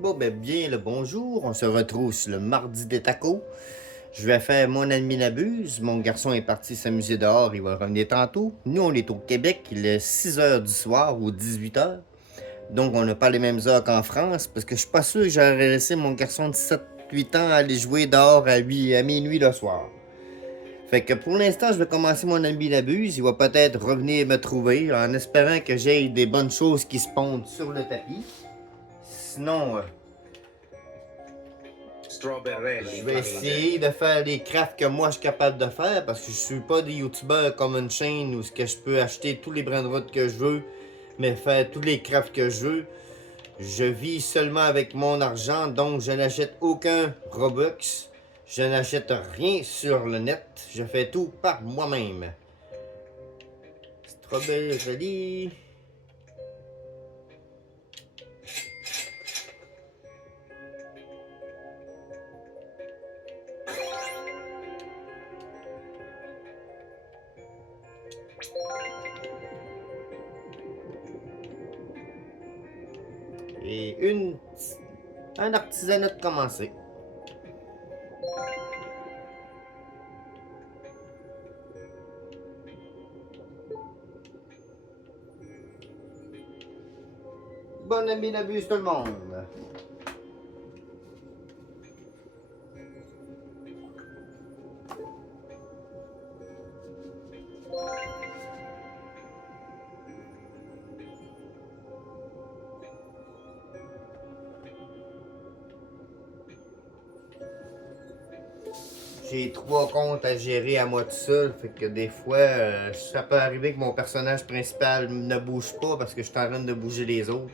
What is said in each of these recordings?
Bon, ben, bien le bonjour. On se retrouve sur le mardi des tacos. Je vais faire mon ami Nabuse. Mon garçon est parti s'amuser dehors. Il va revenir tantôt. Nous, on est au Québec. Il est 6 heures du soir ou 18 heures. Donc, on n'a pas les mêmes heures qu'en France parce que je suis pas sûr que j'aurais laissé mon garçon de 7-8 ans aller jouer dehors à minuit le soir. Fait que pour l'instant, je vais commencer mon ami Nabuse. Il va peut-être revenir me trouver en espérant que j'aie des bonnes choses qui se pondent sur le tapis. Sinon, je vais essayer de faire les crafts que moi je suis capable de faire parce que je suis pas des youtubeurs comme une chaîne où ce que je peux acheter tous les brins de route que je veux, mais faire tous les crafts que je veux. Je vis seulement avec mon argent, donc je n'achète aucun Robux. Je n'achète rien sur le net. Je fais tout par moi-même. Strawberry. Et un artisanat de commencer. Bonne ami d'abus tout le monde. J'ai 3 comptes à gérer à moi tout seul, fait que des fois, ça peut arriver que mon personnage principal ne bouge pas parce que je suis en train de bouger les autres.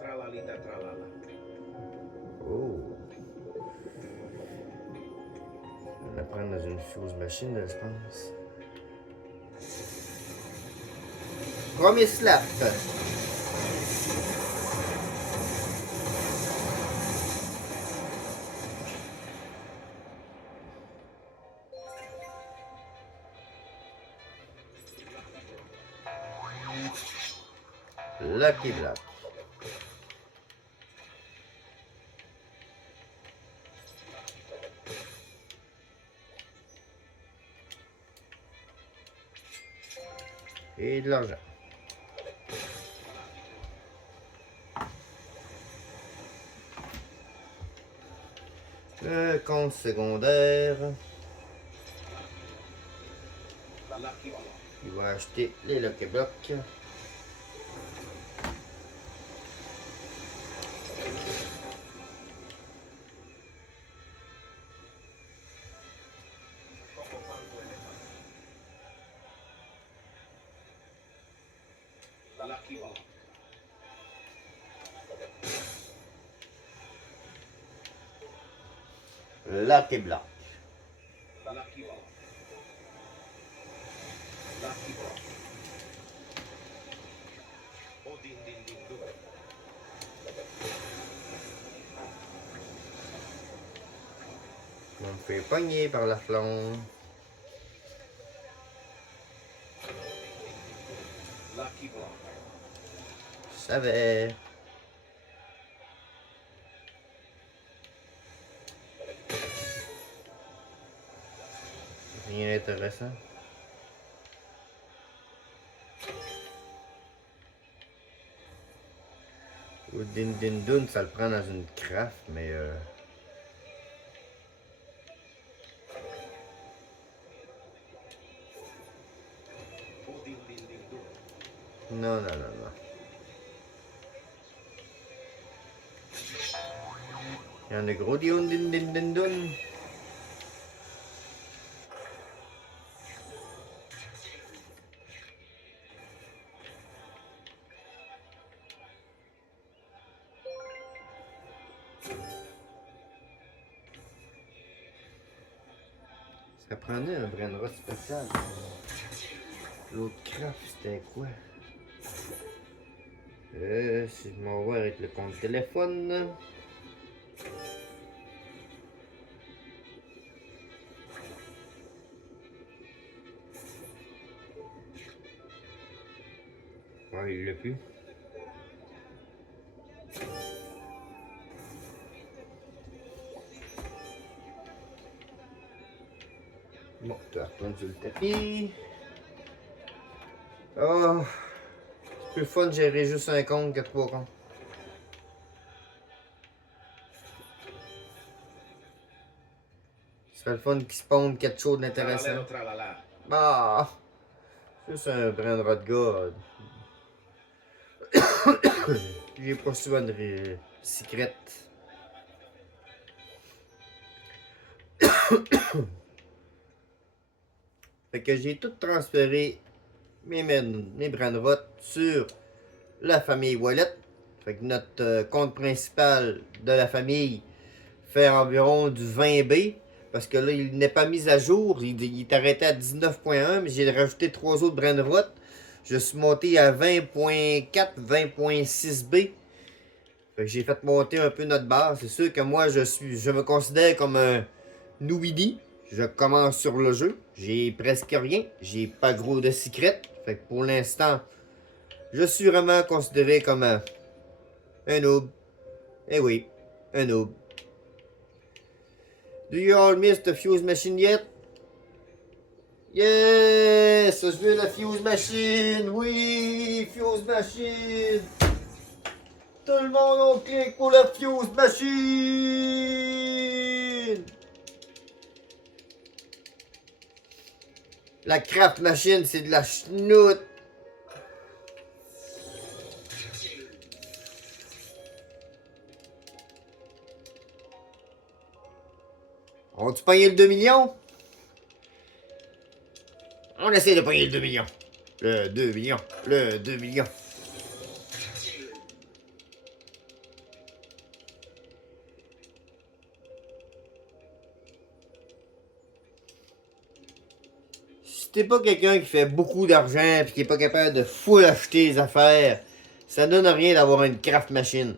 Tralalita tralala. Oh. On va la prendre dans une fuse machine, je pense. Premier slap. Lucky Block. Et de l'argent. Le compte secondaire. Il va acheter les Lucky Blocks. Lucky Block. On me fait pogner par la flamme. Je savais. Rien d'intéressant. Ou Din Din Dun, ça le prend dans une craft, mais non, non, non, non. Il y en a gros des Din Din Din Dun. Ça prenait un Brenrod spécial. L'autre craft, c'était quoi? Si je m'en vais avec le compte téléphone. Ouais, il l'a plus. Bon, tu retournes sur le tapis. Oh, c'est plus fun de gérer juste un compte que 3 comptes. Ce serait le fun qui spawn quelque chose d'intéressant. Bah, juste un brin de rat de god. J'ai pas souvent de secret. Fait que j'ai tout transféré mes brins de rot sur la famille Wallet. Fait que notre compte principal de la famille fait environ du 20B. Parce que là, il n'est pas mis à jour. Il est arrêté à 19.1, mais j'ai rajouté 3 autres brins de rot. Je suis monté à 20.4, 20.6B. Fait que j'ai fait monter un peu notre base. C'est sûr que moi, je me considère comme un newbie. Je commence sur le jeu. J'ai presque rien. J'ai pas gros de secrets. Fait que pour l'instant, je suis vraiment considéré comme un noob. Eh oui, un noob. Do you all miss the fuse machine yet? Yes! Je veux la fuse machine! Oui! Fuse machine! Tout le monde on clique pour la fuse machine! La craft machine, c'est de la chenoute! On-tu pogné le 2 millions? On essaie de pogner le 2 millions. Le 2 millions. Le 2 millions. Si t'es pas quelqu'un qui fait beaucoup d'argent et qui est pas capable de full acheter des affaires, ça donne rien d'avoir une craft machine.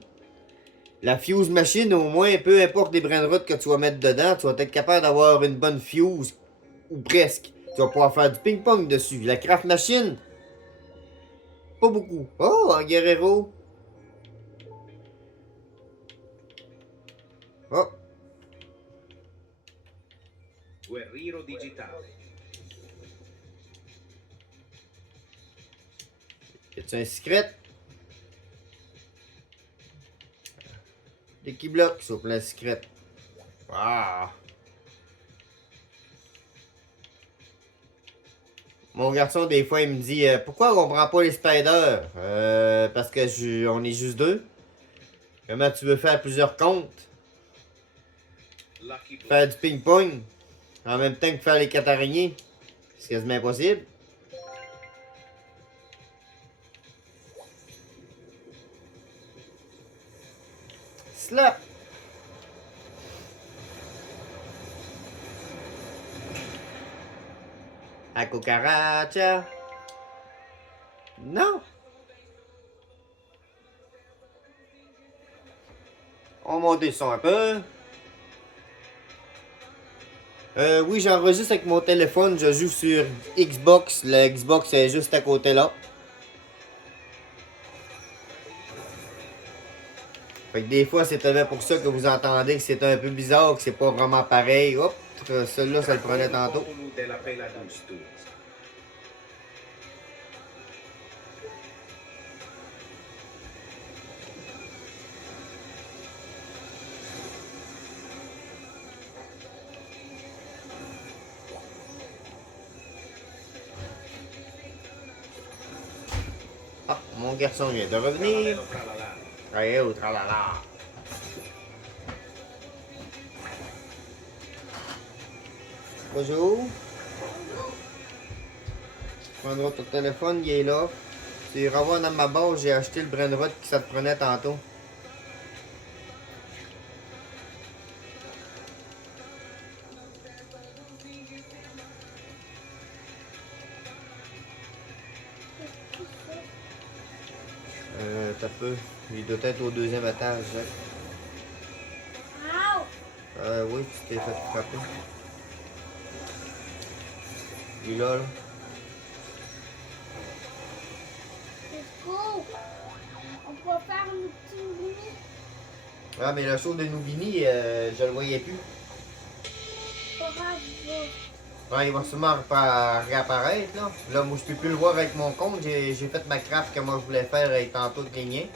La fuse machine, au moins, peu importe les brins de route que tu vas mettre dedans, tu vas être capable d'avoir une bonne fuse. Ou presque. Tu vas pouvoir faire du ping-pong dessus. La craft machine, pas beaucoup. Oh, un Guerrero. Oh. Guerriero digitale. Y a-tu un secret? Des qui bloquent sur plein secret. Ah. Mon garçon, des fois, il me dit pourquoi on prend pas les spiders? Parce que on est juste deux. Comment tu veux faire plusieurs comptes? Faire du ping-pong en même temps que faire les 4 araignées? C'est quasiment impossible. Slap! À cucaracha. Non! On monte le son un peu. Oui, j'enregistre avec mon téléphone. Je joue sur Xbox. Le Xbox est juste à côté là. Fait que des fois, c'est peut-être pour ça que vous entendez que c'est un peu bizarre, que c'est pas vraiment pareil. Hop, celui-là, ça le prenait tantôt. Ah, mon garçon vient de revenir. Allez, oh, tralala. Bonjour. Tu prendras ton téléphone, il est là. Tu iras voir dans ma base, j'ai acheté le brin de route qui ça te prenait tantôt. T'as peu. Il doit être au 2e étage, Jacques. Oui, tu t'es fait frapper. Il est là, là. Coco, on pourra faire une petite mini. Ah, mais le show de Nouvini, je le voyais plus. Bravo. Ouais, il va sûrement réapparaître, là. Là, moi, je peux plus le voir avec mon compte. J'ai fait ma craft que moi, je voulais faire avec tantôt de gagner.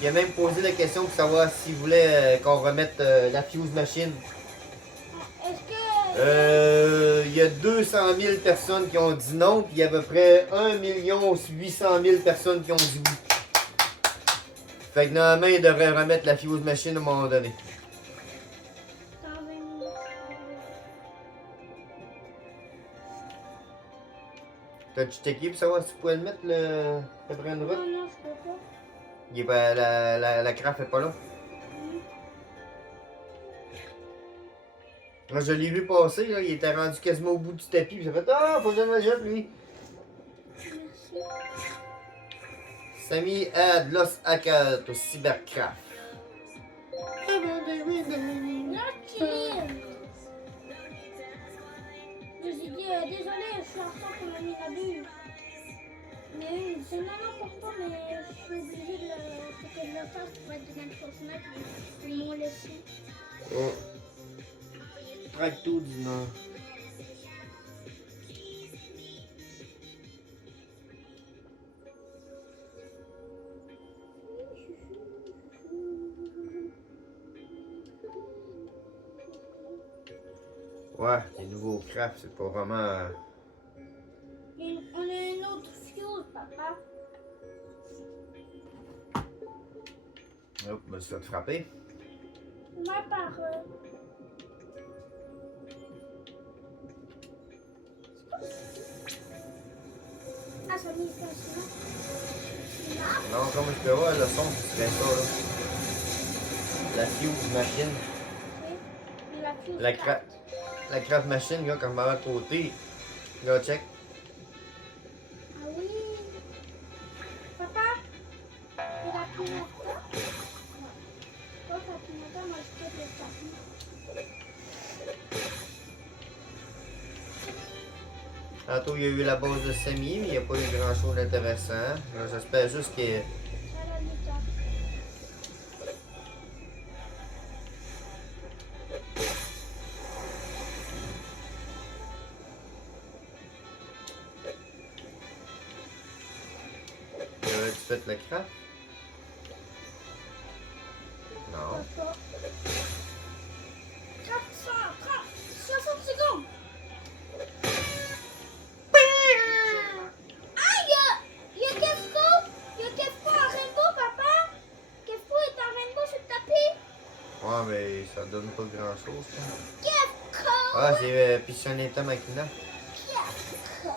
Il a même posé la question pour savoir s'il voulait qu'on remette la fuse machine. Est-ce que... Il y a 200 000 personnes qui ont dit non, puis il y a à peu près 1 800 000 personnes qui ont dit oui. Fait que normalement, il devrait remettre la fuse machine à un moment donné. Dans 20 minutes. T'as-tu checké pour savoir si tu pouvais le mettre, le brain root? Non, non, je peux pas. Il est pas, la craft est pas là. Moi, je l'ai vu passer, là, il était rendu quasiment au bout du tapis, puis j'ai fait ah, faut que je me jette, lui. Merci. Samy add Los Hackers au Cybercraft. Là, chill. Je lui ai dit, désolé, je suis en retard pour mon inabus. Mais il me dit, non, non, pourquoi, mais je suis obligée de faut que je le fasse pour être dans le fenêtre. Ils m'ont laissé. Oh. Traque tout du Nord. Ouais, les nouveaux crafts, c'est pas vraiment. On a une autre fuse, papa. Hop, je me suis fait frapper. Moi, par... Ah, ça dit ça, là. Non, comme je peux voir le son, c'est ça, là. La fuse machine. Et la fuse. La craft. La craft machine, là, comme à côté. Là, check. Ah oui. Papa, il a pris mon temps. Toi, t'as pris mon temps, moi, je quitte le tapis. Tantôt, il y a eu la base de Samy, mais il n'y a pas eu grand chose d'intéressant. Là, j'espère juste qu'il. Ça l'a du temps. Tu fait le craft? Non. Papa. 430, 60 secondes. Ah, il y a Kefko. Il y a Kefko en rainbow, papa. Kefko est en rainbow sur le tapis. Ouais, mais ça donne pas grand chose. Kefko. Ah, c'est Pissionetta Machina. Kefko.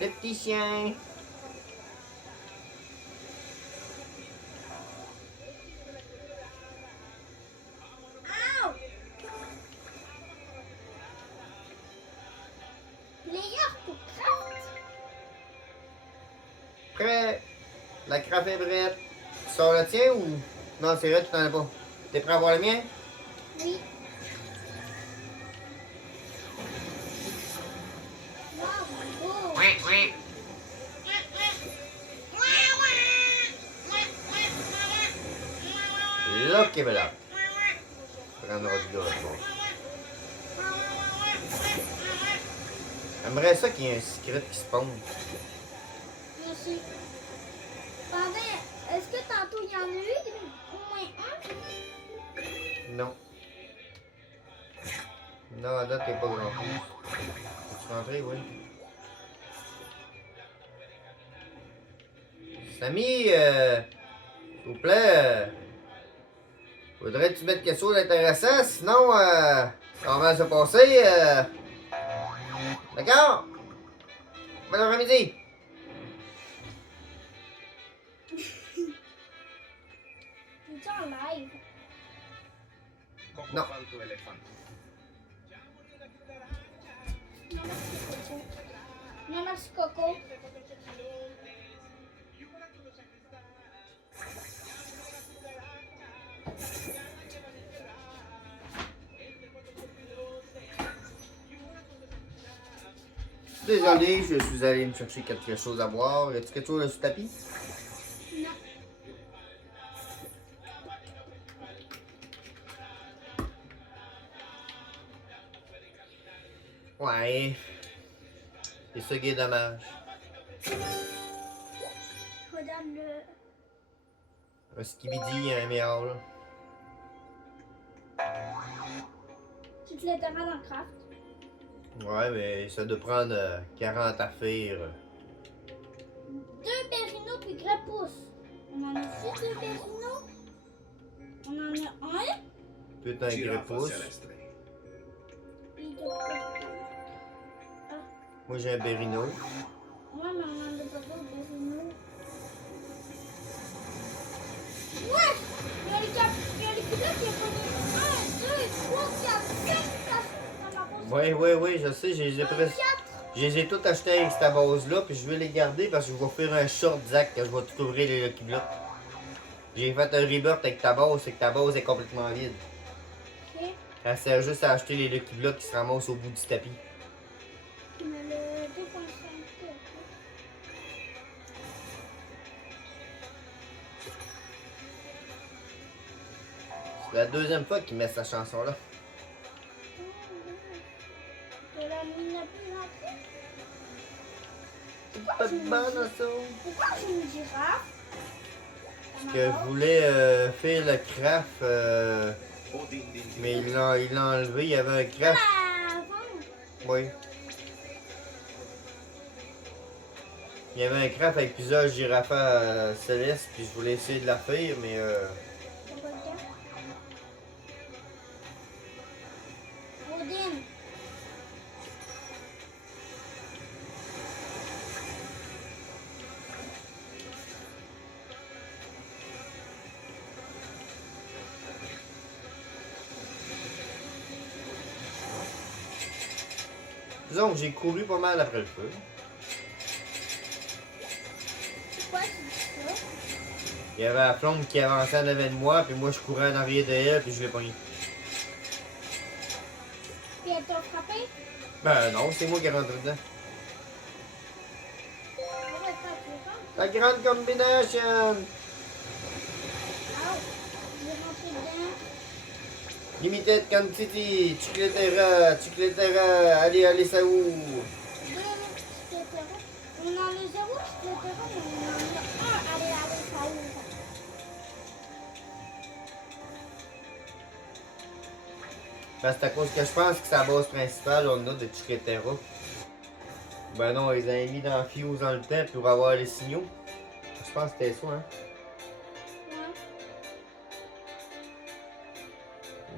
Le petit chien. Ow. Player to craft. Prêt? La craft est prête. Tu sors le tien ou. Non, c'est vrai, tu t'en as pas. T'es prêt à voir le mien? Oui. Bravo. Là, Kébéla. Prendra du gars, bon. J'aimerais ça qu'il y ait un secret qui se spawn. Merci. Pendant, est-ce que tantôt il y en a eu au moins un? Non. Non, à date, t'es pas grand chose. Peux-tu rentrer, oui? Samy, s'il vous plaît, faudrait que tu mettes quelque chose d'intéressant, sinon, ça va mal se passer. D'accord? Bon après-midi. C'est en live. No. Cocofalto elefante. Non, merci Coco. Non, merci Coco. Désolé, je suis allé me chercher quelque chose à boire. Y a-tu quelque chose sur le tapis? Non. Ouais. C'est ça qui est dommage. Je regarde le... Un skibidi, un miaule. Tu te l'as dans le craft. Ouais, mais ça doit prendre 40 affaires. 2 Berino puis Grapousse. On en a ici 2 Berino. On en a un. Tout un grépousse. Puis de... Moi j'ai un Berino. Ouais, mais on en a pas d'autres Berino. Ouais! Il y a les culottes qui a pris 1, 2, 3, 4, 5 cachets dans ma poche. Oui, je sais, je les ai presque. Je les ai toutes achetées avec cette base-là, puis je vais les garder parce que je vais faire un short Zach quand je vais tout ouvrir les Lucky Blocks. J'ai fait un rebirth avec ta base, c'est que ta base est complètement vide. Ok. Elle sert juste à acheter les Lucky Blocks qui se ramassent au bout du tapis. Mais le 2.5, ok. C'est la deuxième fois qu'il met cette chanson-là. De la mine à plus rentrée. Pas de bonne ça. Pourquoi j'ai une girafe? Parce que je voulais faire le craft, mais il l'a enlevé. Il y avait un craft. Oui. Il y avait un craft avec plusieurs girafes célestes, puis je voulais essayer de la faire, mais Odin. disons que j'ai couru pas mal après le feu. Pourquoi tu dis ça? Il y avait la flamme qui avançait en avant de moi, puis moi je courais en arrière de elle, puis je l'ai pogné. Puis elle t'a frappé? Ben non, c'est moi qui est rentré dedans. Ouais, attends, tu veux pas? La grande combination! Ah, j'ai rentré dedans. Limited quantity, chicletera, allez, ça où? 2 Chicletera. On en a 0 Chicletera, mais on en a 1. Allez, ça ouvre. Parce que c'est à cause que je pense que c'est la base principale, on a de chicletera. Ben non, ils ont mis dans Fuse dans le temps pour avoir les signaux. Je pense que c'était ça, hein? Ouais.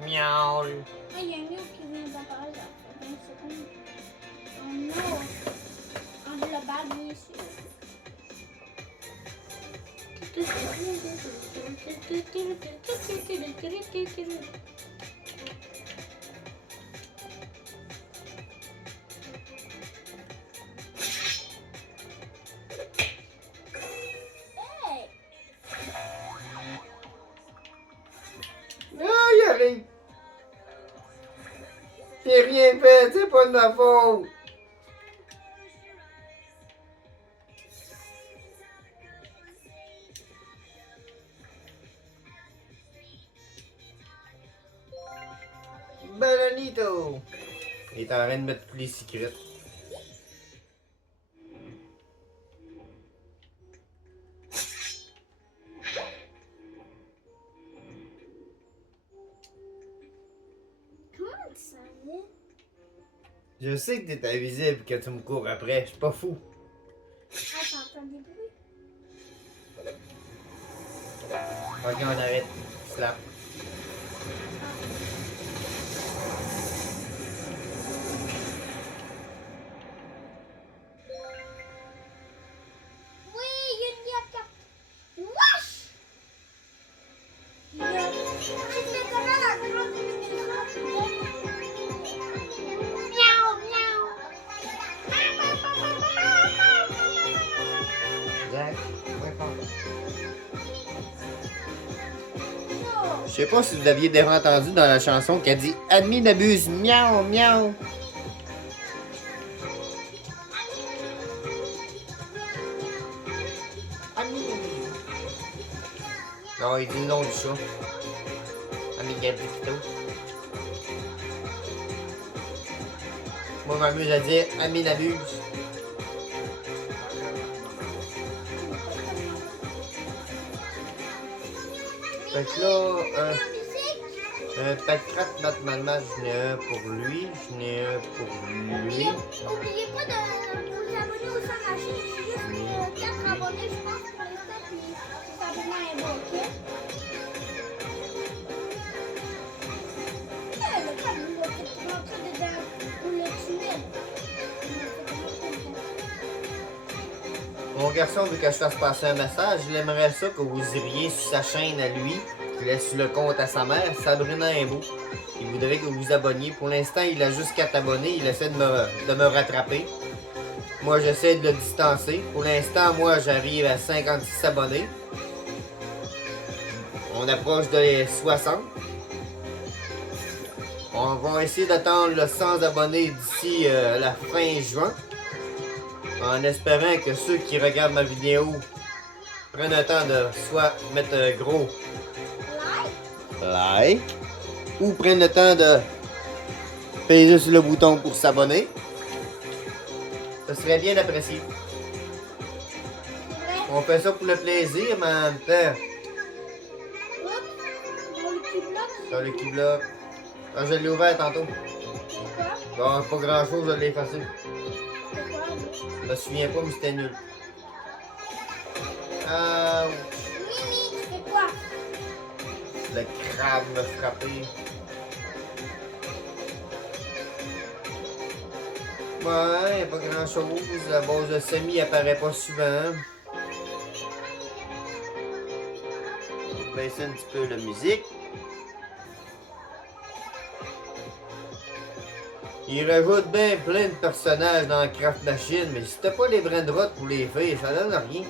Miaou! Ah, il y a un mur qui vient d'apparaître. Ça fait 20 secondes. Oh non! En global, bien sûr. Hey! Ah, y'a rien! J'ai rien fait, c'est pas de ma faute! Bananito! Il est en train de mettre tous les secrets. Comment tu savais? Je sais que t'es invisible que tu me cours après, je suis pas fou. Ah, t'entends des bruits? Ok, on arrête. Slap. Oui, il y a une liaca. Wesh! Il y a Chicletera, la grande girafe. Miaou, miaou. Zach, ouais, fort. Non. Je sais pas si vous aviez déjà entendu dans la chanson qu'elle dit Admin abuse, miaou, miaou. Non, il dit le nom du chat. Amigabito. Moi, je m'amuse à dire Aminabuse. Fait que là, Pancrate, normalement, je n'ai un pour lui, je n'ai un pour lui. Oubliez pas de vous abonner au sein de la chaîne. Je suis juste 4 abonnés, je pense, pour l'instant. Puis c'est abonné à un bon, ok? Le câble, il va peut-être rentrer dedans pour le tunnel. Mon garçon veut que je fasse passer un message. Il aimerait ça que vous iriez sur sa chaîne à lui, qu'il laisse le compte à sa mère, Sabrina Imbeau. Il voudrait que vous vous abonniez. Pour l'instant, il a juste 4 abonnés. Il essaie de me rattraper. Moi, j'essaie de le distancer. Pour l'instant, moi, j'arrive à 56 abonnés. On approche de 60. On va essayer d'attendre le 100 abonnés d'ici la fin juin. En espérant que ceux qui regardent ma vidéo prennent le temps de soit mettre un gros like ou prennent le temps de peser sur le bouton pour s'abonner. Ce serait bien apprécié. On fait ça pour le plaisir, mais en même temps, dans le key-block. Ah, je l'ai ouvert tantôt. Bon, pas grand chose, je l'ai effacé. Je me souviens pas, mais c'était nul. Mimi, tu fais quoi? Le crabe m'a frappé. Ouais, y'a pas grand chose. La base de semi apparaît pas souvent. On va baisser un petit peu la musique. Il rajoute bien plein de personnages dans Craft Machine, mais si t'as pas les brain-rot pour les filles, ça donne rien.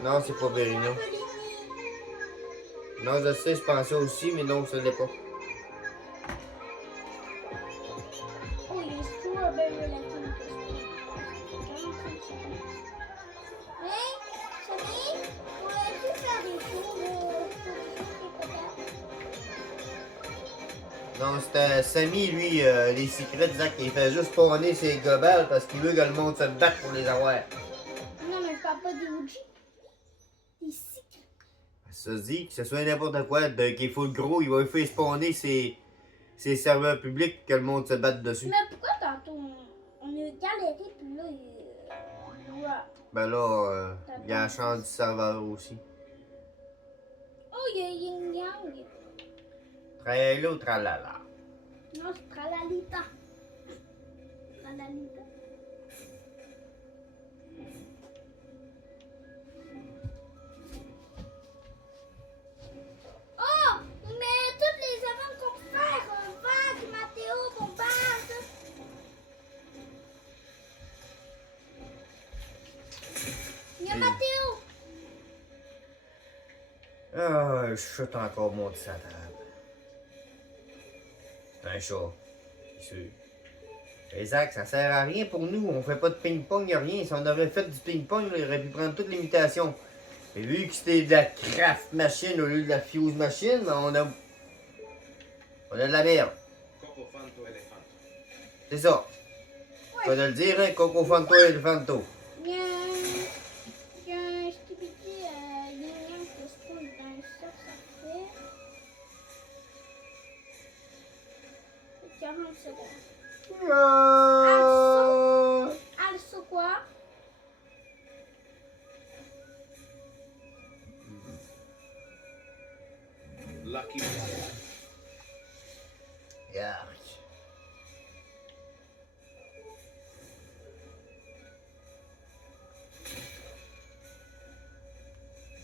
Non, c'est pas Verino. Non, je sais, je pensais aussi, mais non, ce n'est pas. Oh, il est strawberry la tune. Hey, Samy, pourrais-tu faire des choses Non, c'était Samy, lui, les secrets disaient qu'il fait juste spawner ses gobels parce qu'il veut que le monde se batte pour les avoir. Non, mais je parle pas des OG. Des secrets. Ça se dit que ce soit n'importe quoi, qu'il faut le gros, il va faire spawner ses serveurs publics que le monde se batte dessus. Mais pourquoi tantôt on a galéré puis là il doit. Ben là, il y a la chance du serveur aussi. Oh, il y a Yin Yang. Tralala ou tralala. Non, c'est Tralalita. Tralalita. Oh, mais toutes les avant qu'on peut faire, vague, Mathéo, bombarde. Il y a Mathéo. Ah, je chute encore mon petit sa table. C'est un chat, c'est sûr. Isaac, ça sert à rien pour nous. On fait pas de ping-pong, y'a rien. Si on aurait fait du ping-pong, il aurait pu prendre toutes les mutations. Et vu que c'était de la craft machine au lieu de la fuse machine, ben on a de la merde. Coco Fanto Elefanto. C'est ça. Tu vas te le dire, hein, Coco Fanto et le Fanto. Il y a un stupide Yin Yang qui se trouve dans ça, ça fait 40 secondes. Also quoi? Lucky Block. Yark.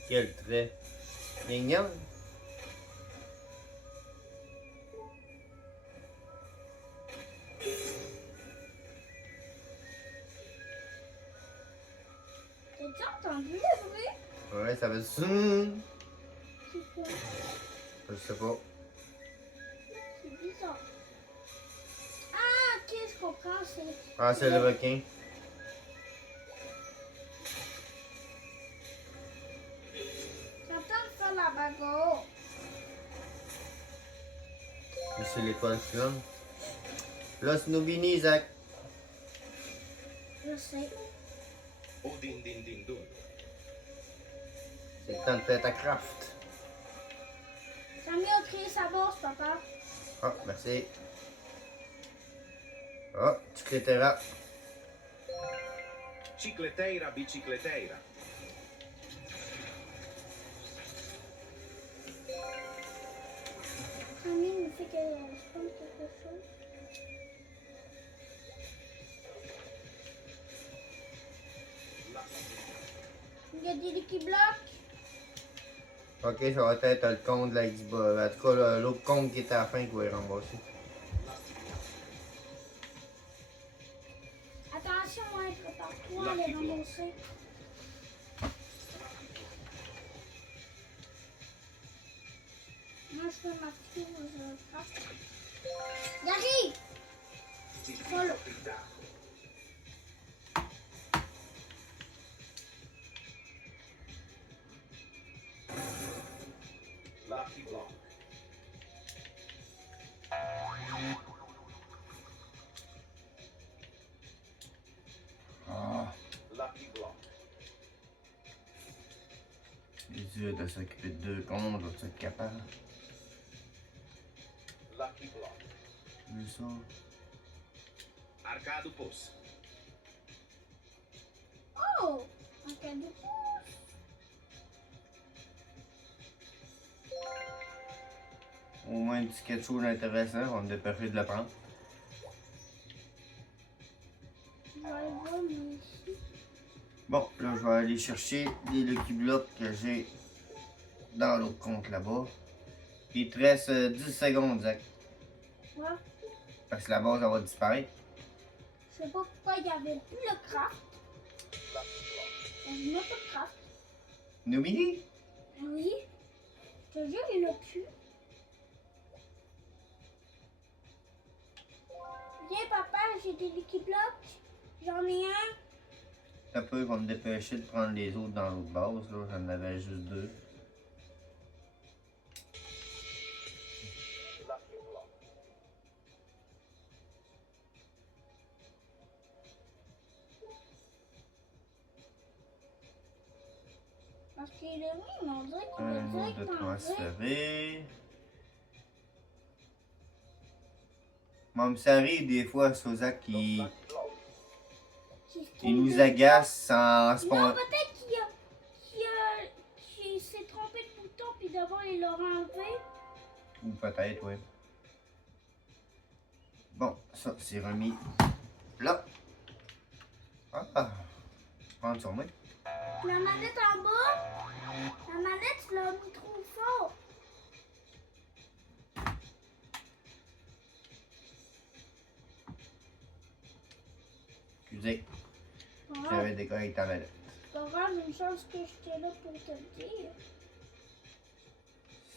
Quel trait. Mignon. entendu le bruit? Ouais, ça va zoom. C'est quoi? Je sais pas. C'est bizarre. Ah, ok, je comprends. Ah, c'est le requin. J'entends faire la bagarre. Et c'est l'école film. Là, Snoobini, Isaac. Je sais. O din din din dun. C'est le temps de faire ta craft. Samy a créé sa bourse, papa. Ah, merci. Ah, Chicletera. Cicleteira, bicicleteira. Samy me fait que je pense quelque chose. Il y a des Lucky Blocks. Ok, ça va être le compte de la Xbox. En tout cas, l'autre compte qui était à la fin qui va y rembourser. Attention, moi, prépare-toi à les rembourser. Moi, je fais ma petite craft. Il arrive! Solo. Lucky block. Ah, Lucky block. c'est dur de s'occuper de deux comptes, je vais être capable. Lucky block. Mais ça. Arcado poço. Oh! Un cadeau. Au moins un petit quelque chose d'intéressant, on va me dépêcher de le prendre. Je vais aller voir, mais ici. Bon, là, je vais aller chercher les Lucky Blocks que j'ai dans l'autre compte là-bas. Il te reste 10 secondes, Zach. Ouais. Parce que la base, elle va disparaître. Je sais pas pourquoi il n'y avait plus le craft. Il n'y a même pas de craft. Noumini? Oui. Je te jure, il l'a plus. Viens, papa, j'ai des Lucky Blocks. J'en ai un. Un peu, je vais me dépêcher de prendre les autres dans l'autre base. Là, j'en avais juste deux. Lucky block. Parce qu'il est mis, mais on dirait qu'il Un va autre direct de enlever. transférer. Moi, ça arrive des fois, Sozak, Lucky block. il nous agace en Non, spawn. peut-être qu'il s'est trompé de bouton, puis d'abord il l'a enlevé. Ou peut-être, oui. Bon, ça, c'est remis là. Ah, prends sur moi. La manette en bas, la manette, tu l'as mis trop fort. Excusez, Pas grave, j'avais déconnecté ta manette. pas grave, une chance que j'étais là pour te le dire.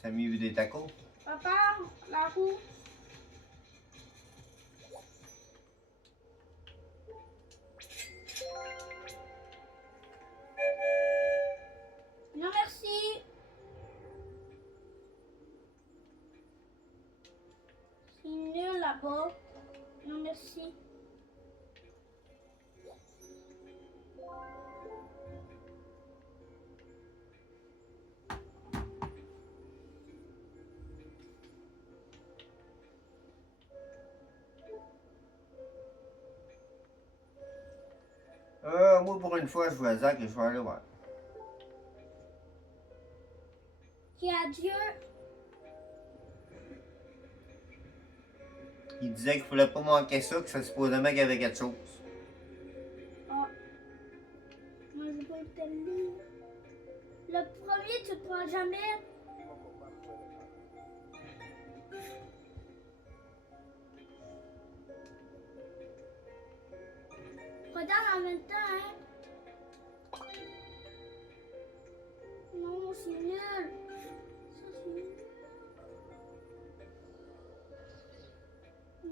Samy veut des tacos? Papa, la roue. Non, merci. C'est nul là-bas. Non, merci. Moi, pour une fois, je vois Zach et je vais aller voir. Qui adieu. Il disait qu'il fallait pas manquer ça, que ça supposément qu'il y avait quelque chose. Ah. Moi, je vais te le lire. Le premier, tu ne prends jamais. Regarde en même temps, hein.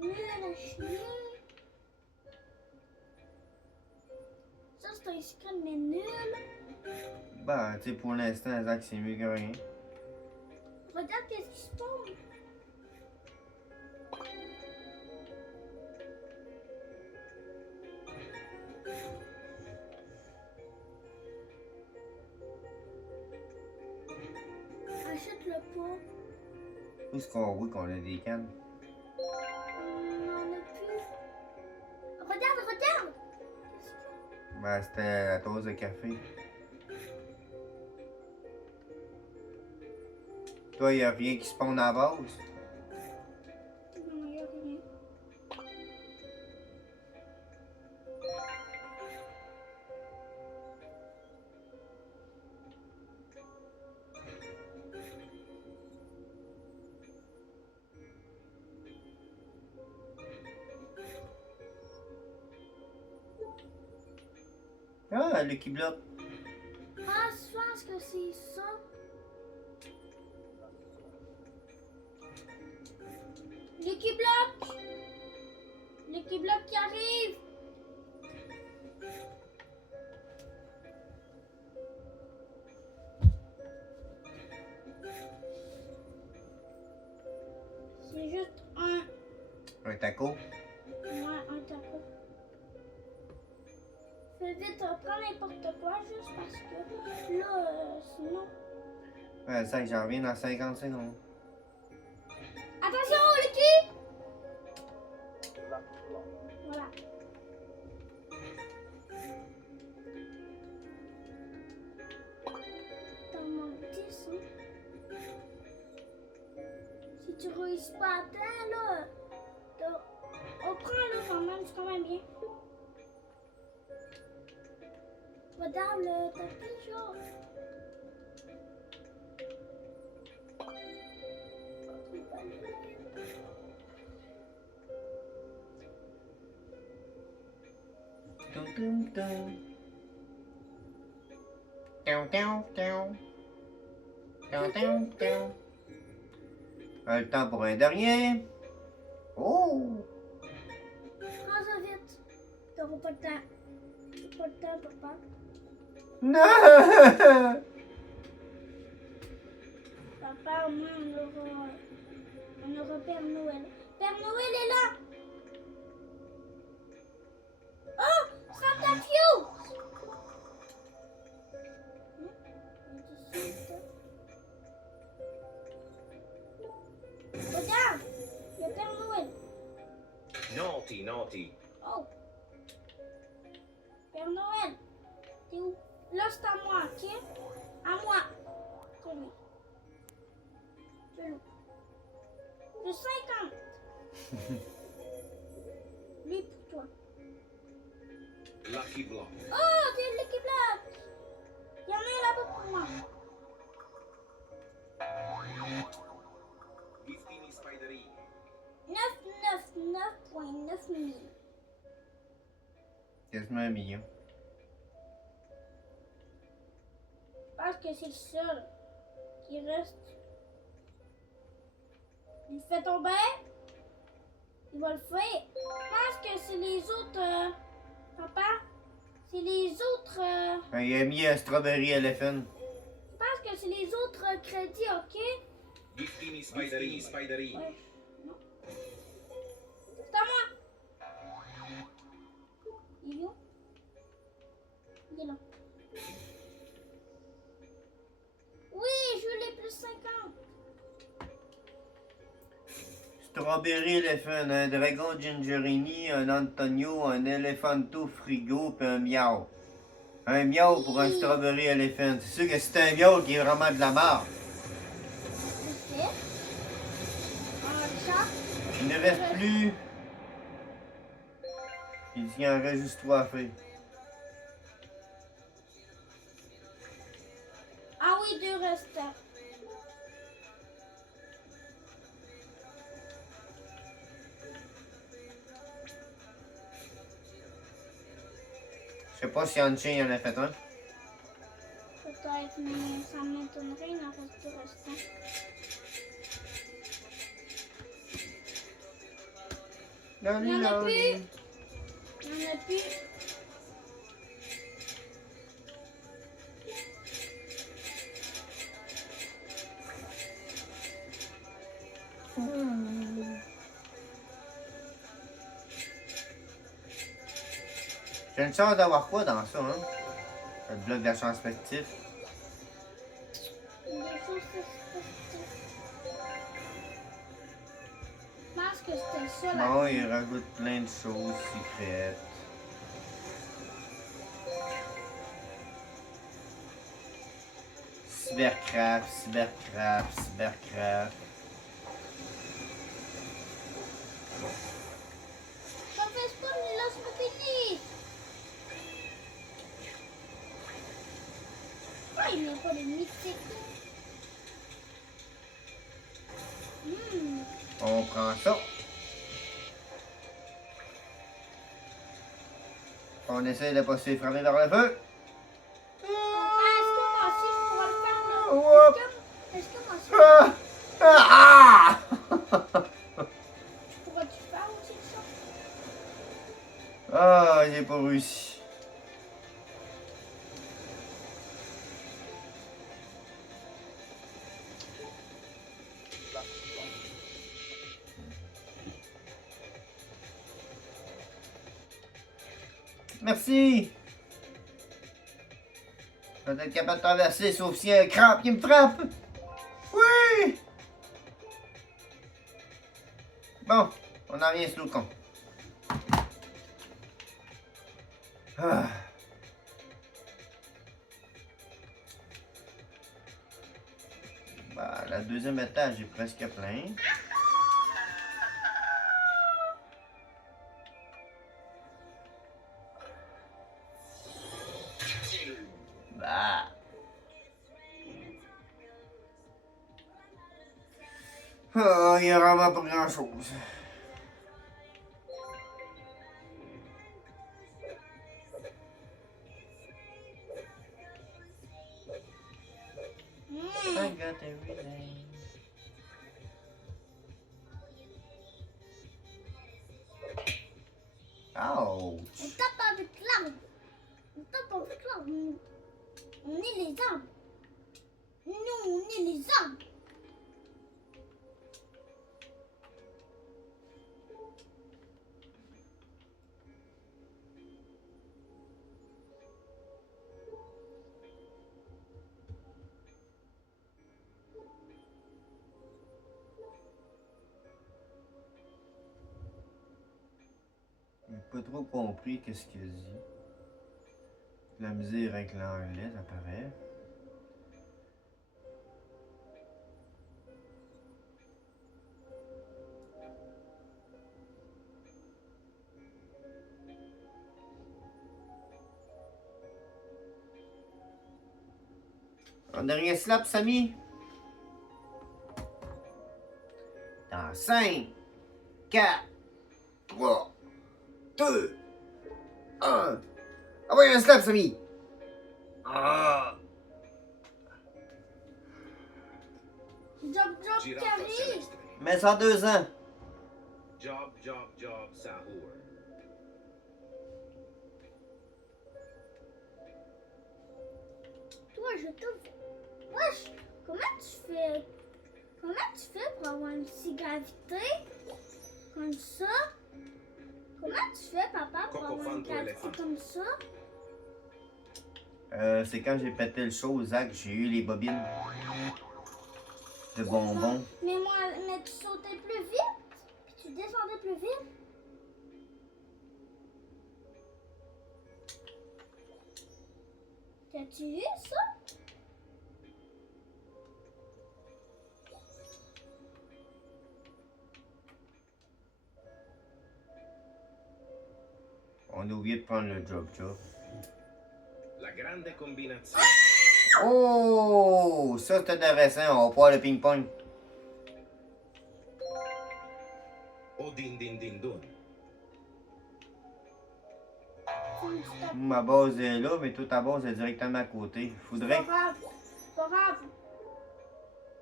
nul à chier. Ça, c'est un secret, mais nul. Bah, tu sais, pour l'instant, Zach, c'est mieux que rien. Regarde qu'est-ce qui se tombe. Achète-le pas. Où est-ce qu'on voit qu'on a des cannes? On en a plus. Regarde, regarde. Ben, c'était la tasse de café. Toi, y a rien qui se pond à la base? Non, il n'y a rien. Ah, Lucky Block. Ah, je pense que c'est ça. Lucky Block! Lucky Block qui arrive! C'est juste Un taco. un taco. Fais vite, prends n'importe quoi juste parce que là, sinon... Ouais, ça, j'en reviens dans 50 secondes. Attention, Lucky! Lucky block. Voilà. T'en manques 10, hein? Si tu réussis pas à temps, là, on prend là quand même, c'est quand même bien. Regarde le tapis jaune. Tum, tum, tum. Tiao, tiao, tiao. Tiao, tiao, tiao. Le temps pour un dernier. Oh! Prends ça vite. T'auras pas le temps. T'auras pas le temps, papa. Non! Papa, au moins, on aura Père Noël. Père Noël est là! Oh! Santa Fuse! Regarde! Il y a Père Noël. Naughty, naughty. Oh! Père Noël! T'es où? Là, c'est à moi, ok? À moi! C'est lui. C'est lui. J'ai 50. Lui pour toi. Lucky block. Oh, c'est l'équipe là! Il y en a un là-bas pour moi. 15 spidery. 999,9 000. Quasiment 1 million. Je pense que c'est le seul qui reste. Il fait tomber. Il va le faire. Je pense que c'est les autres. Papa, c'est les autres. Il a mis un strawberry elephant. Je pense que c'est les autres crédits, ok? 15 spidery, spidery. Ouais. Non. C'est à moi. Il est où? Il est là. Oui, je l'ai plus 50. Strawberry elephant, un dragon gingerini, un Antonio, un elephanto frigo, puis un miau. Un miau pour un strawberry elephant. C'est sûr que c'est un miau qui est vraiment de la marde. Je sais. Un chat. Il ne reste plus. Il en reste juste 3 à faire. Ah oui, 2 restent. Je sais pas si Anche en a fait un. Peut-être, mais ça m'étonnerait, il en reste 2 restants. Il y en a plus. Il y en a plus. J'ai une chance d'avoir quoi dans ça, hein? Le bloc de la chance fictif. Des choses suspectes. Je pense que c'était ça la Bon, il rajoute plein de choses secrètes. Cybercraft, cybercraft, cybercraft. Ça fait spawn los mobilis. Ah, il n'y a pas de mythique. On prend ça. On essaie de pas se faire frapper par le feu. Est-ce que moi aussi je pourrais le faire là? Oups. Est-ce que moi aussi Ah! pourrais-tu faire aussi ça? Ah, j'ai pas réussi. Merci. Je vais être capable de traverser sauf s'il y a un crabe qui me frappe. Oui! Bon, on en revient sur le con. Ah. Bah, la deuxième étage est presque plein. Bah. Oh, il y a vraiment pas grand chose. I got everything. Ouch. On tape avec l'arbre. On tape avec l'arbre. On est les arbres. Nous, on est les arbres. J'ai pas trop compris qu'est-ce qu'il a dit. La misère avec l'anglais, ça paraît. Un dernier slap, Samy. Dans 5, 4, 3, 2, 1. Ah ouais, un slap, Samy. Ah. Job, Giraffa Carrie. celestre. Mais ça 2 ans. Job, job, job, sahur. Toi, je te vois. Wesh, comment tu fais pour avoir une si gravité comme ça? Comment tu fais, papa, pour avoir une gravité comme ça? C'est quand j'ai pété le show, Zach, j'ai eu les bobines de bonbons. Mais moi, mais tu sautais plus vite, puis tu descendais plus vite. T'as-tu vu ça? On a oublié de prendre le job. La grande combinazione. Oh, ça c'est intéressant. On va pouvoir le ping-pong. O din din din dun. Ma base est là, mais toute ta base est directement à côté. C'est Faudrait. pas grave. C'est pas grave.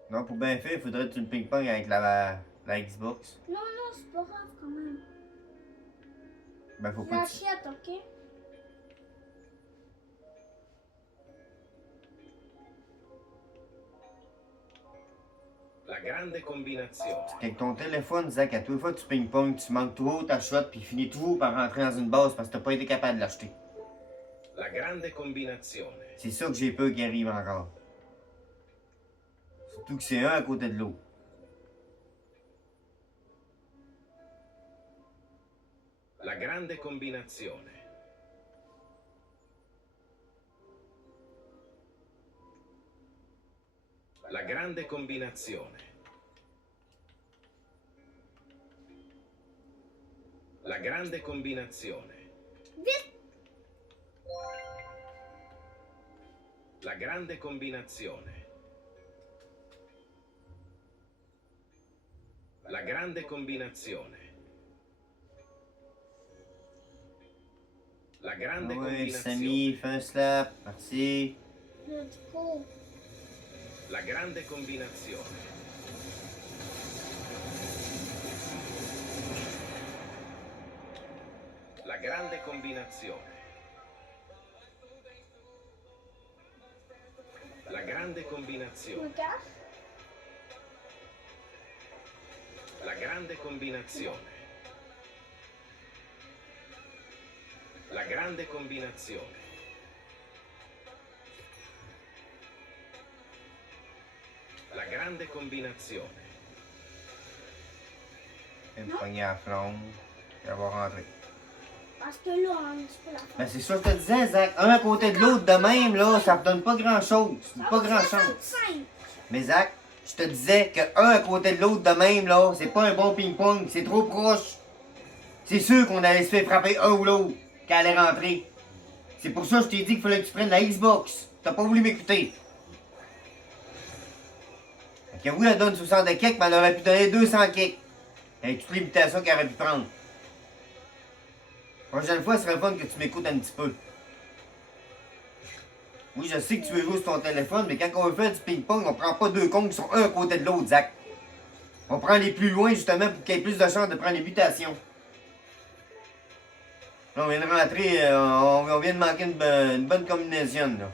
Non, pour bien faire, faudrait que tu le ping-pong avec la Xbox. Non, non, c'est pas grave quand même. Ben, faut pas... J'achète, ok? La grande combinazione. Avec ton téléphone, Zach, à toutes les fois que tu ping-pong, tu manques toujours ta shot, puis finis toujours par rentrer dans une base parce que t'as pas été capable de l'acheter. La grande combinazione. C'est ça que j'ai peur qu'il arrive encore. Surtout que c'est un à côté de l'autre. La grande combinazione. La grande combinazione. La grande combinazione. Vite! La grande combinazione. La grande combinazione. La grande Oui, combinazione. Samy, fais un slap. Merci. Let's go. La grande combinazione. La grande combinazione. La grande Je combinazione. me cache. La grande combinazione. La grande combinazione. La grande combinazione. Elle me pognait à la fronde. Puis elle va rentrer. Parce que là, on tu peux la faire. Ben, c'est ça que je te disais, Zach. Un à côté de l'autre de même, là, ça te donne pas grand-chose. Pas grand-chance. 65. Mais Zach, je te disais que un à côté de l'autre de même, là, c'est pas un bon ping-pong. C'est trop proche. C'est sûr qu'on allait se faire frapper un ou l'autre quand elle allait rentrer. C'est pour ça que je t'ai dit qu'il fallait que tu prennes la Xbox. T'as pas voulu m'écouter. Fait que oui, elle donne 60 kicks, mais elle aurait pu donner 200 kicks. Avec toutes les mutations qu'elle aurait pu prendre. La prochaine fois, ce serait fun que tu m'écoutes un petit peu. Oui, je sais que tu veux jouer sur ton téléphone, mais quand on veut faire du ping-pong, on prend pas deux cons qui sont un à côté de l'autre, Zach. On prend les plus loin, justement, pour qu'il y ait plus de chances de prendre les mutations. Là, on vient de rentrer, on vient de manquer une bonne combinaison, là.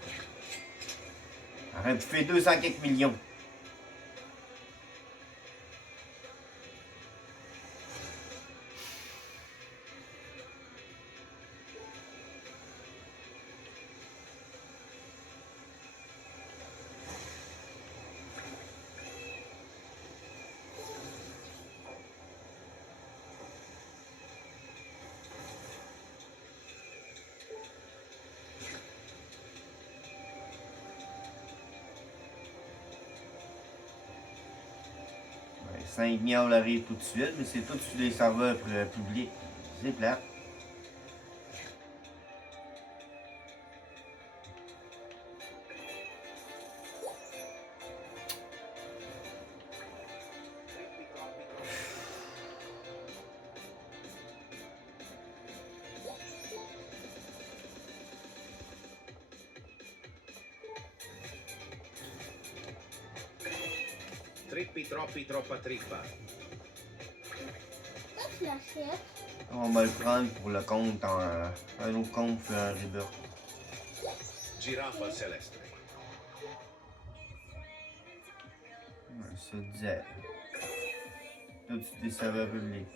On aurait pu faire 200 quelques millions. Ouais, 5 miaules arrivent tout de suite, mais c'est tout sur les serveurs publics. C'est plate. Trippi, troppi, troppa trippa. Pourquoi tu l'achètes? On va le prendre pour le compte un autre compte pour un rebirth. Giraffa celeste. Ouais, ça disait. Tout sur des serveurs publics.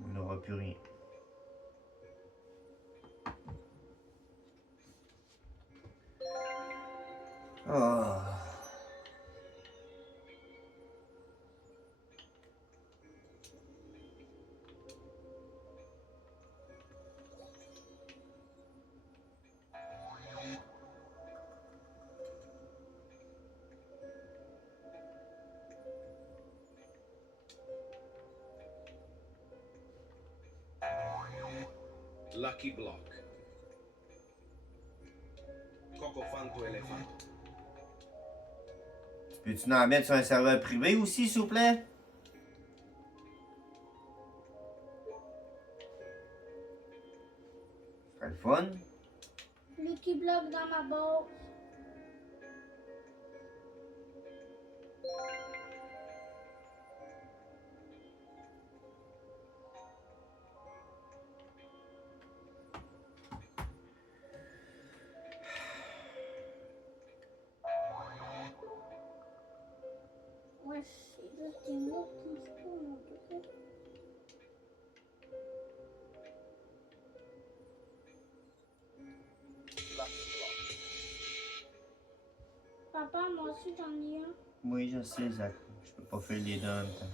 On n'aura plus rien. Ah. Lucky block. Cocofanto elefanto. Peux-tu en mettre sur un serveur privé aussi, s'il vous plaît? Ce serait le fun. Lucky Block dans ma base. Ouais, c'est juste des mots qui se font, en tout cas. Papa, moi aussi j'en ai un. Oui, je sais, Zach. Je peux pas faire les deux en même temps.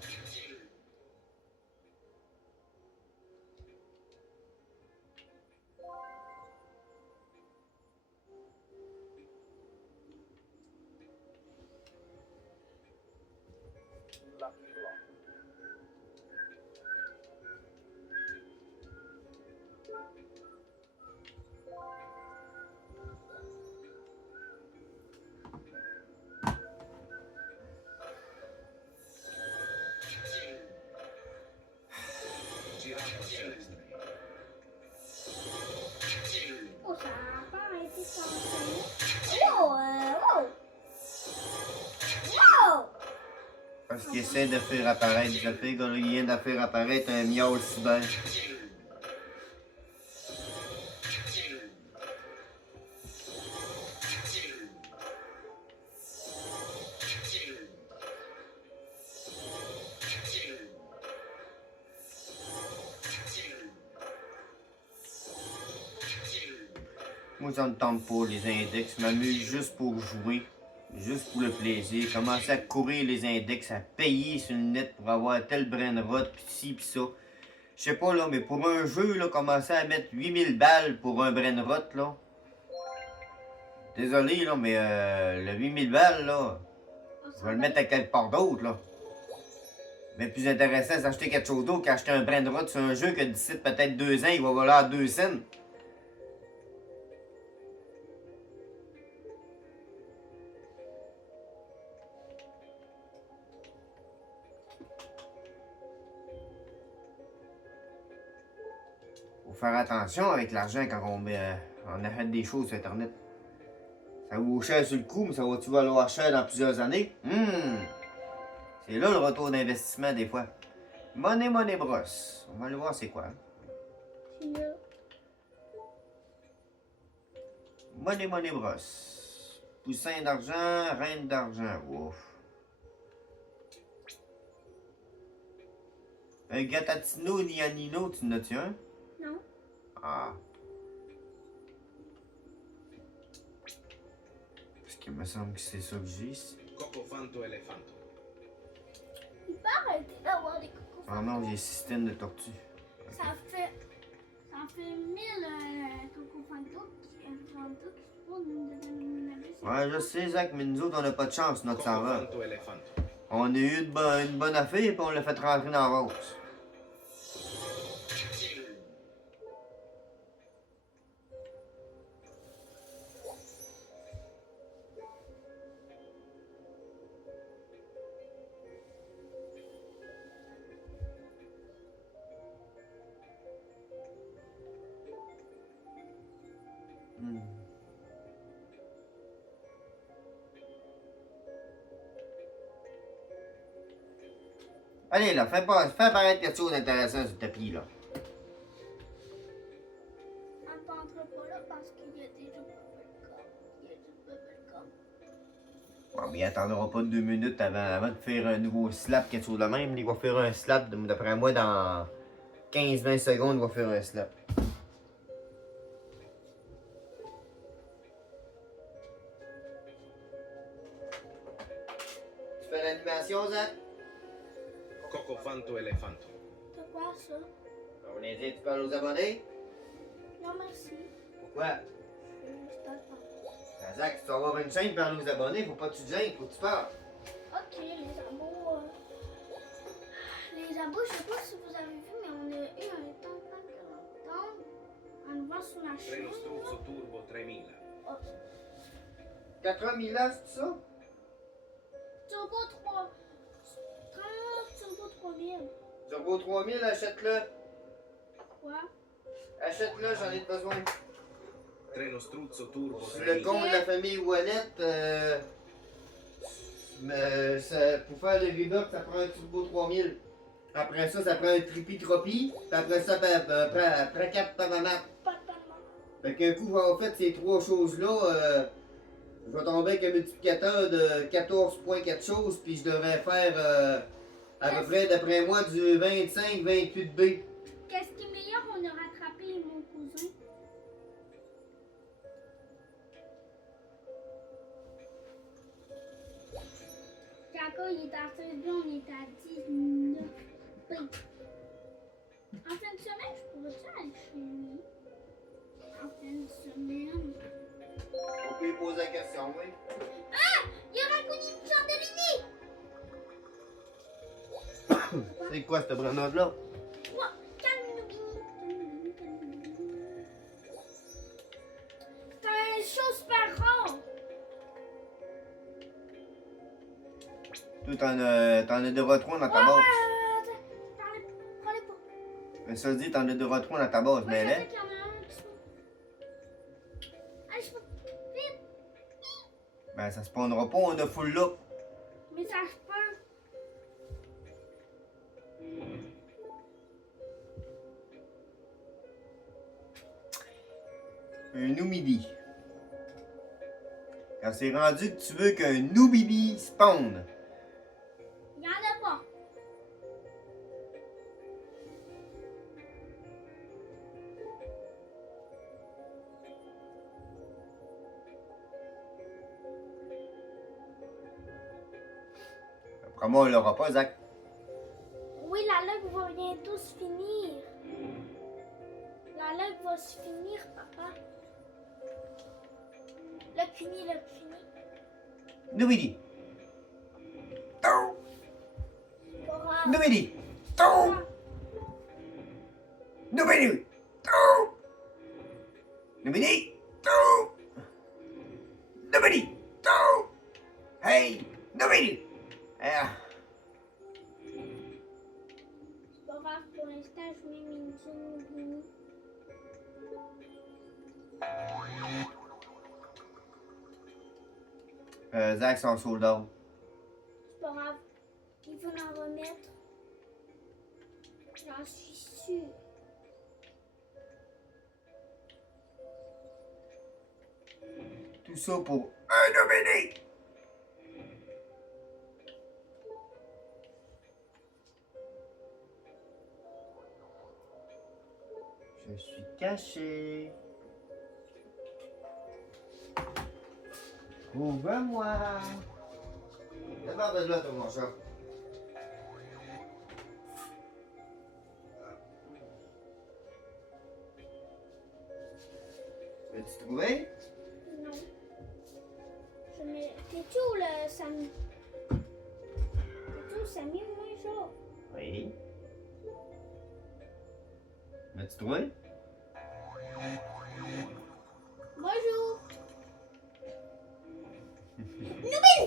Giraffa celeste. Oh, ça n'a pas été cancellé. Wow! Wow! Wow! Parce qu'il essaie de faire apparaître. Ça fait qu'il vient de faire apparaître un miaule cyber. Moi, ça me tente pas, les index. Je m'amuse juste pour jouer. Juste pour le plaisir. Commencer à courir les index, à payer sur le net pour avoir tel brainrot, pis ci, pis ça. Je sais pas, là, mais pour un jeu, là, commencer à mettre 8000 balles pour un brainrot, là. Désolé, là, mais le 8000 balles, là, je vais le mettre à quelque part d'autre, là. Mais plus intéressant, c'est d'acheter quelque chose d'autre qu'acheter un brainrot sur un jeu que d'ici peut-être 2 ans, il va valoir 2 cents. Faut faire attention avec l'argent quand on achète des choses sur Internet. Ça vaut cher sur le coup, mais ça va-tu valoir cher dans plusieurs années? C'est là le retour d'investissement des fois. Money brosse. On va aller voir c'est quoi. C'est là. Money brosse. Poussin d'argent, reine d'argent. Ouf. Un Gatatino Nianino, tu n'as-tu un? Non. Ah. Parce qu'il me semble que c'est ça que j'ai ici. Cocofanto elefanto. Il peut arrêter d'avoir des cocos. Ah non, j'ai système de tortue. Ça fait 1000 cocos fanto qui se font de Ouais, je sais, Zach, mais nous autres, on n'a pas de chance, notre serveur. Cocofanto elefanto. On a eu une bonne affaire, puis on l'a fait rentrer dans la rose. Allez, là, fais apparaître quelque chose d'intéressant sur le tapis, là. Attendre pas là parce qu'il y a déjà bubblegum. Il y a du bubblegum. Bon, mais il attendra pas 2 minutes avant de faire un nouveau slap, quelque chose de même. Il va faire un slap, d'après moi, dans 15-20 secondes, il va faire un slap. Tu fais l'animation, Zach? Cocofanto elefanto. C'est quoi ça? On a dit, tu parles aux abonnés? Non, merci. Pourquoi? Je vais juste attendre. Zach, si tu vas avoir une chaîne, parle aux abonnés, faut pas que tu te gênes, faut que tu parles. Ok, les abos. Les abos, je sais pas si vous avez vu, mais on a eu un temps. On le voit sur ma chaîne. Treno struzzo turbo 3000. Oh, 80 000 ans, c'est ça? Turbo 3. 30 Turbo 3000. Turbo 3000, achète-le. Quoi? Achète-le, j'en ai besoin. Treno struzzo turbo Sur le 3000. compte de la famille Wallet, pour faire le V-Bucks, ça prend un Turbo 3000. Après ça, ça prend un Tripi-Tropi. Puis après ça, après 4 Panama. Pas de panneau. Fait qu'un coup, avoir fait ces trois choses-là, je vais tomber avec un multiplicateur de 14 points quelque chose, puis je devrais faire à peu près, d'après moi, du 25-28B. Qu'est-ce qui est meilleur? On a rattrapé mon cousin. Quand il est à 16B, on est à 19B. En fin de semaine, je pourrais-tu aller chez lui? En fin de semaine. On peut lui poser la question, oui. Ah! Il a raconté une chandelier! C'est quoi cette grenade-là? Quoi? Calme-nous. C'est une chose super rare. Toi, t'en as deux trois dans ta base. Parlez pas. Mais ça se dit, t'en as deux trois dans ta base, mais Je là. sais qu'il y en a un qui se... Allez, je peux... Vite! Ben, ça spawnera pas, on a full là. Mais ça se peut. Un Noumidi. Quand c'est rendu que tu veux qu'un Noumidi spawn, Il y en a pas. après moi, on l'aura pas, Zach. Oui, la log va bientôt se finir. La log va se finir, papa. Le fini. Noumidi. Tau! Pas grave. Noumidi. Tau! Noumidi. Tau! Noumidi. Tau! Noumidi. Tau! Hey! Noumidi. Ah. C'est pas grave, pour l'instant, je mets mes jeans. Zach, son soldat. C'est pas grave. Il faut en remettre. J'en suis sûre. Tout ça pour un Noumidi. Je suis caché. Ouvre-moi. D'abord de là, toi, mon chat. As-tu trouvé? Non. Je mets... T'es-tu où le Samy? T'es-tu où Samy ou moi, genre? Oui. As-tu trouvé? Bonjour. Noubini!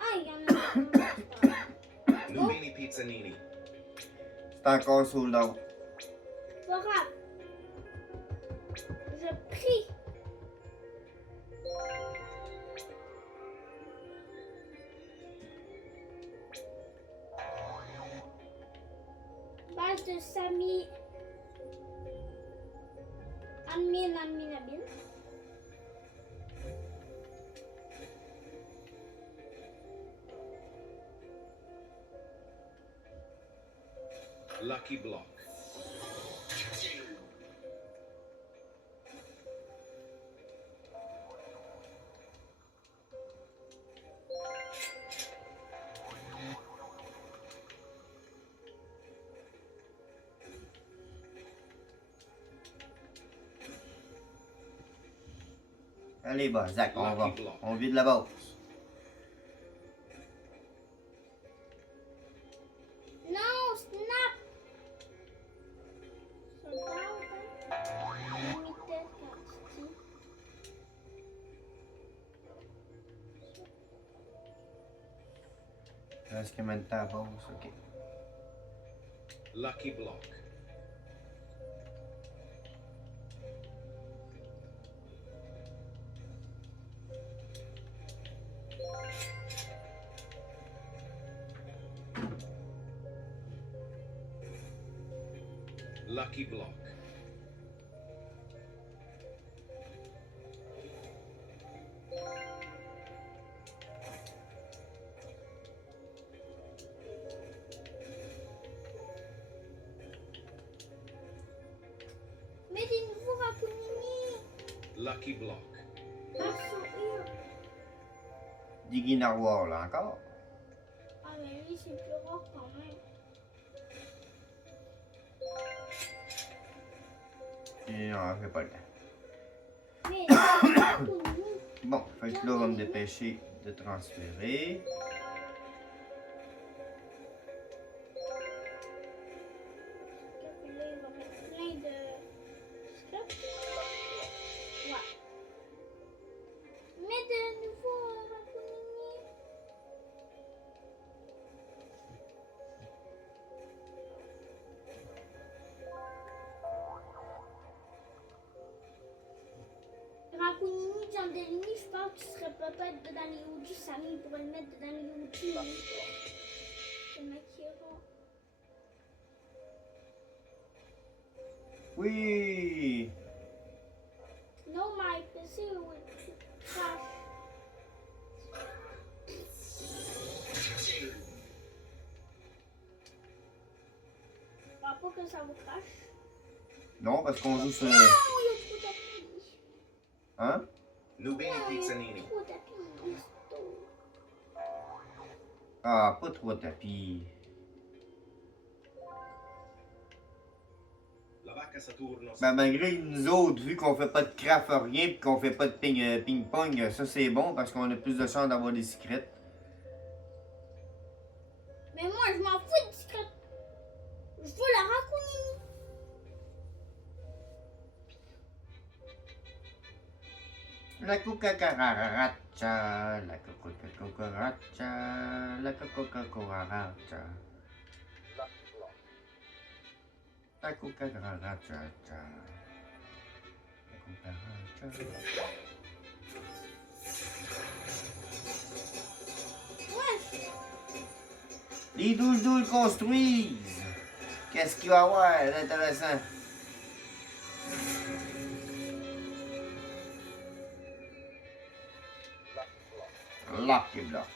Ah, il y en a un. Lumini Pizzanini. C'est encore soldat. Pas grave. Je prie. Base de Samy. Admin. Lucky Block. Allez, bah, Zach, on va. Lucky Block. On vide la base. Non, snap. Ça va, hein? Limited 4. reste combien de temps à pause? Ok. Lucky Block. Lucky Block. Mais des nouveaux Rapunini. Lucky Block. Sourire. Diggy Narwhal, là, encore. Ah, mais lui, c'est plus rare quand même. Et non, j'ai pas le temps. Mais des Rapunini. Bon, fait que là, on va me dépêcher de transférer. Puis là, il va mettre plein de scraps. Ouais. Mais de nouveaux Rapunini. Rapunini, John Deliny, je pense qu'il serait peut-être dans les Ouji. Samy pourrait le mettre dans les Ouji. C'est Makiro. Oui! No, my PC would crash. Je crois pas que ça vous crash. Non, parce qu'on joue sur... Non, il y a trop d'applis. Hein? Nubini Il y a Pizzanini. trop d'applis. Ah, pas trop de tapis. La vacca Saturno. Ben, malgré nous autres, vu qu'on fait pas de craft rien pis qu'on fait pas de ping-pong, ça c'est bon parce qu'on a plus de chance d'avoir des secrets. Mais moi, je m'en fous de discret. Je veux la Rakunini. La cucaracha, la cucaracha, la cucaracha. La cucaracha, la cucaracha. Ouais. Les doules construisent. Qu'est-ce qu'il va y avoir d'intéressant? Lucky Block.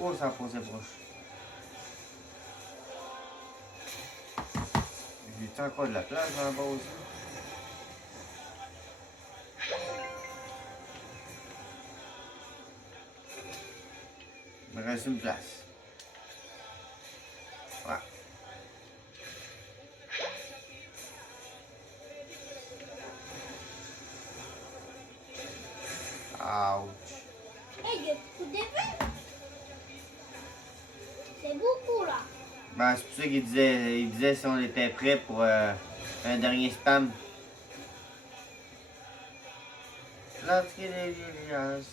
Oh, ça pose proche. J'ai encore de la place dans la bas aussi. Il me reste une place. Voilà. Ouch. Hey, il y a beaucoup d'effets. C'est beaucoup là. Ben, c'est pour ça qu'il disait si on était prêt pour un dernier spam. Let's get it, yes.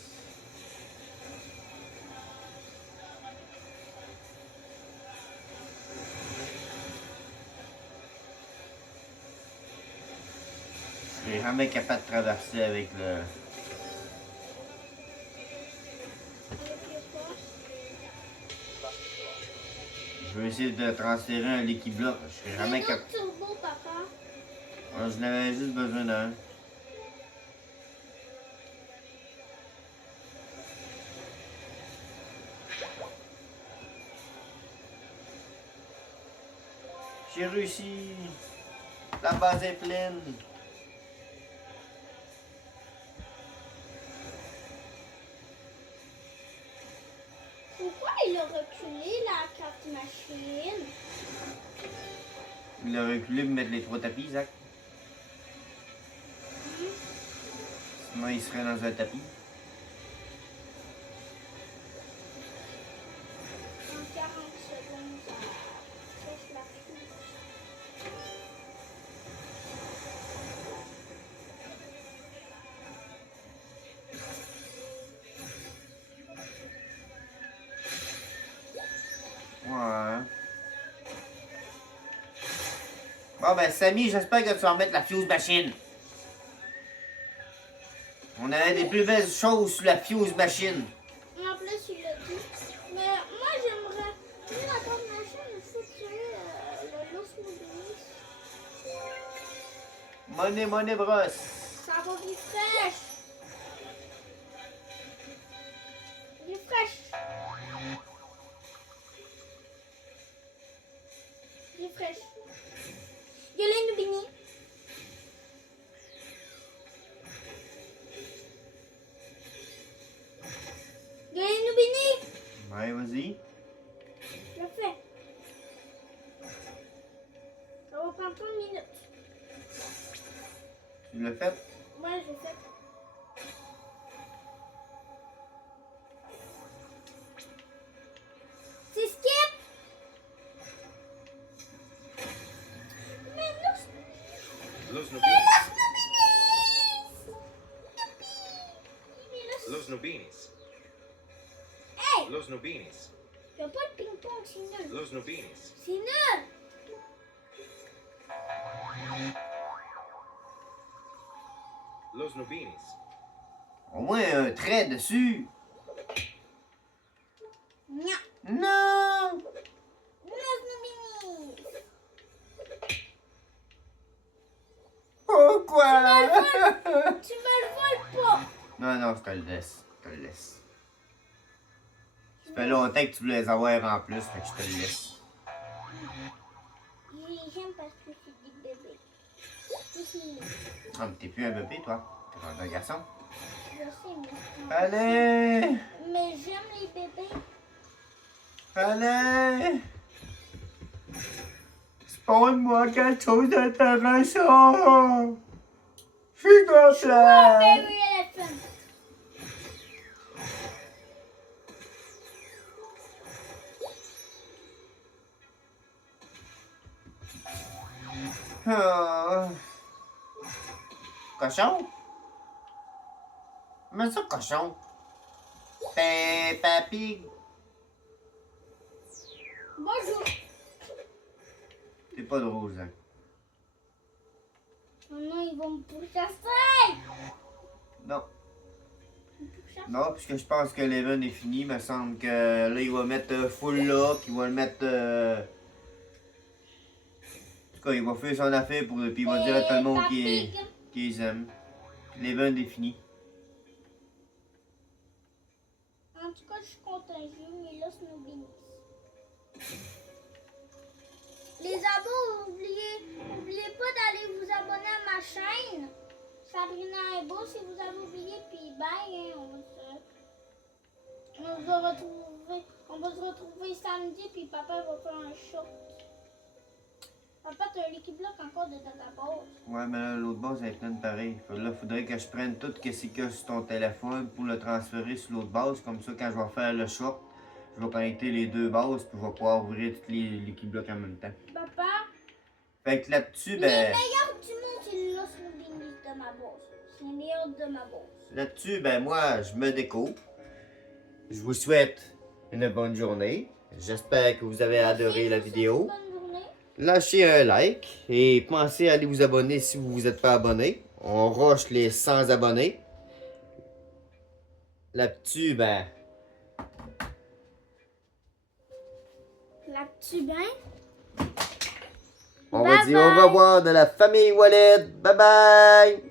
Je serais jamais capable de traverser avec le... Avec le poste. Je vais essayer de transférer un Lucky Block. Je serais jamais Mais capable. notre turbo, papa. Je n'avais juste besoin d'un. J'ai réussi. La base est pleine. Pourquoi il a reculé la carte machine? Il a reculé pour mettre les 3 tapis, Zach. Sinon, il serait dans un tapis. En 40 secondes, ça cherche la fouille. Bon, ben, Samy, j'espère que tu vas remettre la fuse machine. On avait des plus belles choses sur la fuse machine. En plus, il l'a dit. Mais moi, j'aimerais plus la carte machine, il faut tuer le Los Mobilis. Money, brosse. Ça va vite fraîche. Vite fraîche. Vite fraîche. Il y a les Nubini. Il y a les Nubini. Ouais, vas-y. Je le fais. Ça va prendre 30 minutes. Tu l'as fait? Moi, je fais. C'est skip. Mais non, Los mais Nubinis. Los Nubinis. Hey, Los Nubinis. il n'y a pas de ping-pong, c'est nul. Los Nubinis. C'est nul. Los Nubinis. Au moins un trait dessus. Nya. Non! Los Nubinis. Pourquoi? Tu me le voles pas. Non, je te le laisse. Je te le laisse. Ça fait longtemps que tu voulais les avoir en plus, fait que je te le laisse. J'aime parce que c'est des bébés. Ici, Ah, mais t'es plus un bébé, toi. T'es rendu un garçon. je sais, mais... Allez! Mais j'aime les bébés. Allez! Spawn-moi quelque chose d'intéressant! S'il te plaît! Baby elephant. Ah. Cochon? Mais ça, cochon. Peppa Pig. Bonjour. T'es pas drôle, Zach. Oh non, ils vont me pourchasser. Non. Ils me pourchassent. Non, puisque je pense que l'event est fini, il me semble que là, il va mettre full lock, il va le mettre... En tout cas, il va faire son affaire pour... Puis il va dire à tout le monde Pig. qu'ils aiment. L'event est fini. En tout cas, je suis contagieux, mais là, c'est nos bénis. Les abos, oubliez pas d'aller vous abonner à ma chaîne. Sabrina Imbo, si vous avez oublié, puis bye, hein, on va se retrouver samedi, puis papa va faire un short. Papa, t'as l'équipe bloc encore de database. Ouais, mais là, l'autre base est pleine pareil. Là, faudrait que je prenne tout ce qu'il y a sur ton téléphone pour le transférer sur l'autre base. Comme ça, quand je vais faire le short, je vais connecter les deux bases, puis je vais pouvoir ouvrir toutes l'équipe bloc en même temps. Papa, Fait que là-dessus, les ben... meilleurs du monde, c'est Los Mobilis de ma boss. C'est les meilleurs de ma boss. Là-dessus, ben moi, je me découpe. Je vous souhaite une bonne journée. J'espère que vous avez adoré la vidéo. Bonne journée. Lâchez un like et pensez à aller vous abonner si vous vous êtes pas abonné. On rush les 100 abonnés. Là-dessus, ben... Là-dessus, ben. On Bye va dire au bye. revoir de la famille Wallet. Bye bye!